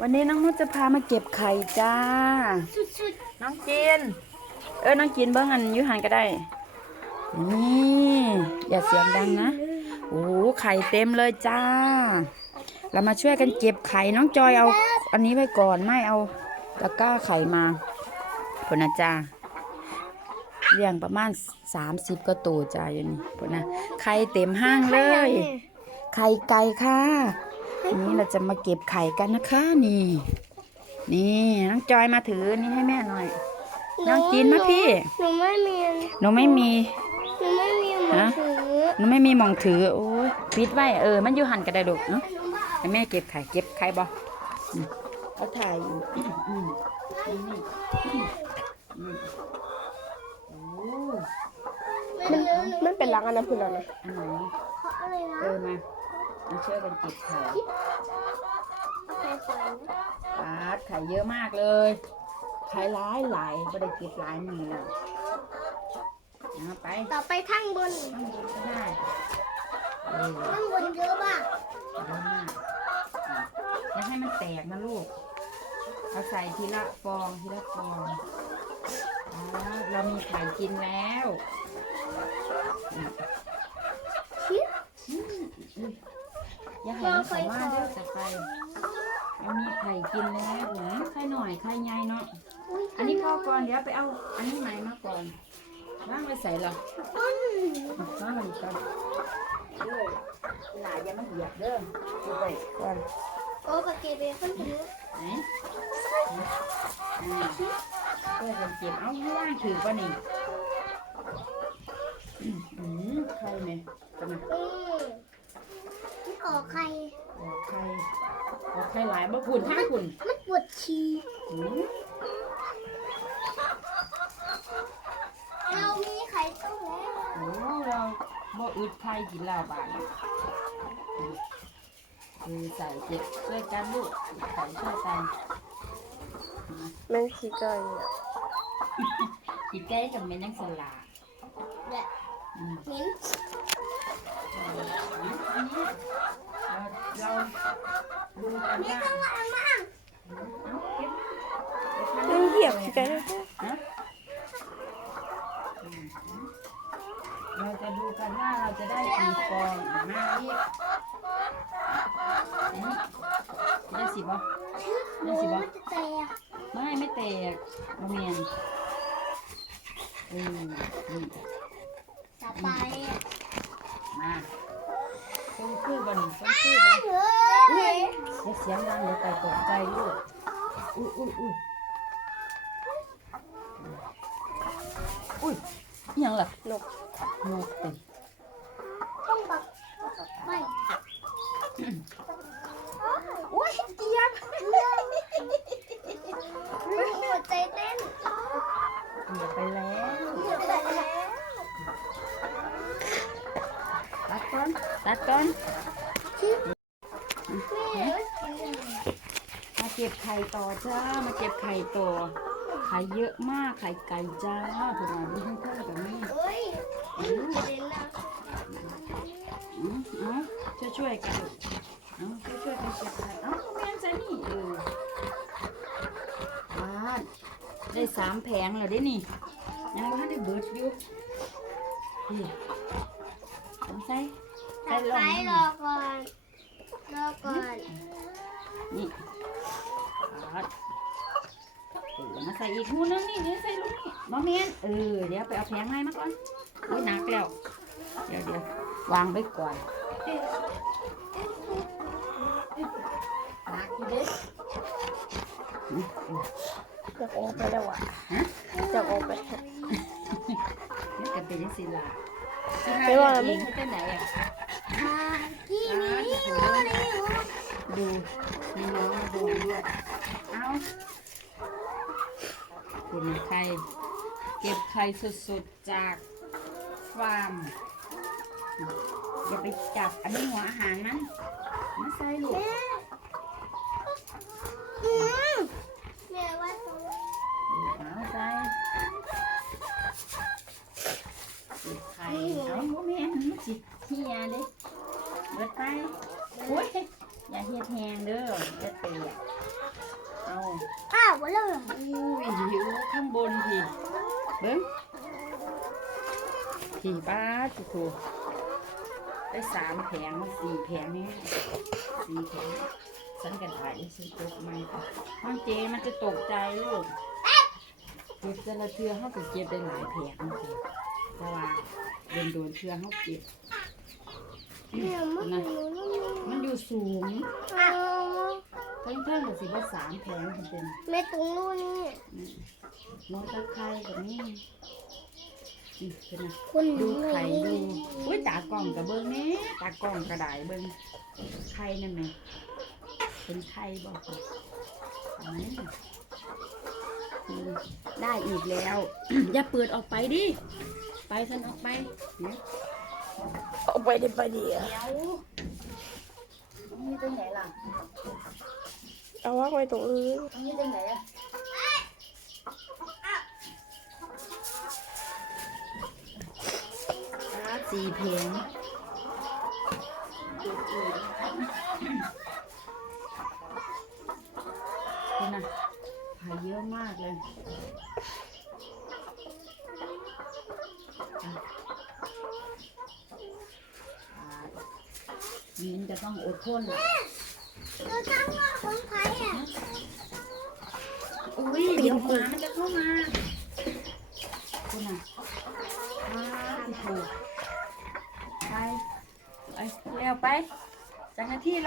วันนี้น้องนุชจะพามาเก็บไข่จ้าสุดน้องกินเออ น้องกินเบิ้งอันอยุหันก็ได้ นี่อย่าเสียงดังนะ โอ้โหไข่เต็มเลยจ้า เรามาช่วยกันเก็บไข่ น้องจอยเอา อันนี้ไว้ก่อน ไม่เอาตะกร้าไข่มาพนนะจ้าเลี้ยงประมาณ 30ก็ตัวจ้าอยู่นี่พนนะ ไข่เต็มห้างเลย ไข่ไก่ค่ะ อันนี้เราจะมาเก็บไข่กันนะคะนี่ นี่น้องจอยมาถือนี่ให้แม่หน่อยน้องกินมาพี่หนูไม่มีหนูไม่มีหนูไม่มีมือฮะถือหนูไม่มีหมองถือโอ้ยปิดไว้เออมันอยู่หันก็ได้ลูกเนาะให้แม่เก็บไข่เก็บไข่บ่อืมเขาถ่ายอยู่อืมนี่นี่อืมโอ้มันมันเป็นรังอันนั้นคืออะไรนะอันไหนเพราะอะไรนะเออมามาช่วยกันเก็บไข่ใครสวย ปาดไข่เยอะมากเลยไข่หลายหลายไม่ได้เก็บหลายมือแล้วเอาไปต่อไปข้างบนข้างบนก็ได้เออข้างบนเยอะป่ะเยอะมากอย่าให้มันแตกนะลูกเอาใส่ทีละฟองทีละฟองอ๋อเรามีไข่กินแล้วอย่าให้มันเข้ามาเด้อจะไป เรามีไข่กินแล้วหือไข่หน่อยไข่ใหญ่เนาะ อันนี้พ่อก่อนเดี๋ยวไปเอา อันนี้ใหม่มาก่อนว่างไว้ใส่เหรอว่างไว้ก่อนเด้อหลายอย่ามาเหยียบเด้อดูไปก่อนโอ้ปากเกเบคอนถือไหนอ่าเพื่อจะเก็บเอาข้างล่างถือป่ะนี่อืมอืมใครเนี่ยจะมาอืมนี่ขอใครโอ้ใคร โอ้ใครหลายบ่คุณถ้าคุณมันปวดฉี่อืมเรามีไข่ต้มแล้วโอ้เราบ่อึดใครกินแล้วบาดนี้คือใส่เก็บช่วยกันลูกใส่ช่วยกันมันขี้ก้อยเนี่ยอีแก้กับแม่นังสลาและอืมเหม็นอันนี้ เราดูกันไม่ว่าต้องมามาเอาเก็บมันเหยียบขี้ก้อยฮะอืมเราจะดูกันว่าเราจะได้กี่ฟองอะมาอีกนี่ได้สิบบ่หนูมันจะแตกไม่ไม่แตกบะเมนออนี่ต่อไปมา ต้องคือบนต้องคือบนเฮ้ยอย่าเสียงดังเดี๋ยวไก่ตกใจลูกอุ้ยอุ้ยอุ้ยอุ้ยอิหยังล่ะนกนกเต็มต้องแบบไม่โอ้ยเจี๊ยบหัวใจเต้นอย่าไปแล้วหัวใจแล้วตัดก่อนตัดก่อนแม่มาเก็บไข่ต่อจ้า มาเก็บไข่ต่อ ไข่เยอะมาก ไข่ไก่จ้าผลไม้ที่ให้เท่ากับนี่เฮ้ยเอืมเอาช่วยช่วยกันเอาช่วยช่วยกันเก็บไข่เอาแม่นใส่นี่เออว้าได้สามแผงแล้วได้นี่ยังว่าได้เบิดอยู่นี่เอาใส ตะไคร้รอก่อน รอก่อนนี่ว้าดเออมาใส่อีกหูนึงนี่นี่ใส่ลูกนี่บะเมียนเออ เดี๋ยวไปเอาแผงให้มาก่อนโอ้ยหนักแล้ว เดี๋ยวเดี๋ยววางไว้ก่อนหนักเด้จะออกไปแล้วอะจะออกไปนี่ก็เป็นสิล่ะไม่ว่าเองเป็นไหนอะ ที่นี่นี่นี่ ดูมีน้องมาดูด้วยเอาเป็นไข่เก็บไข่สดๆจากฟาร์มอย่าไปจับอันนี้หัวอาหารมันมาใส่ลูกแม่ว่าตรงเอาใส่ไข่เอาโมแม่นมันสิเฮียเด้เบิดไปโอ้ย อย่าเฮ็ดแหงเด้อจะเตียอุ้ยหิวข้างบนพี่เบิ้งพี่ป้าจุกูได้สามแผงมาสี่แผงนี่สี่แผงสันกันถ่ายฉันตกมันน้องเจมันจะตกใจลูกเก็บแต่ละเทือเขาก็เก็บได้หลายแผงสิเพราะว่าโดนโดนๆเทือเขาเก็บเนี่ยมันนะ สูงเอาเพิ่งเพิ่งกับสิว่าสามแผงจริงแม่ตรงนู้นนี่ๆน้องตะไคร้แบบนี้นี่เป็นไงคนดูไข่ดูอุ้ยตากล่องกับเบิ้งแนี่ตากล่องกระดาษเบิ้งไข่นั่นไหมเป็นไข่บอกค่ะอันนี้อืมได้อีกแล้ว อย่าเปิดออกไปดิ ไปสันออกไปเนี่ยเอาไปได้ไปเดียวเดี๋ยวตรงนี้ตรงไหนล่ะเอาว่าไปตรงอื่นตรงนี้ตรงไหนอะสี่เพลงคุณน่ะขายเยอะมากเลยอะอ่า ยินจะต้องอดทนเราตั้งว่าของใครอะอุ้ยเดี๋ยวหมามันจะเข้ามาคุณอะมาสิถูกไปไปเร็วไปจากหน้าที่เรา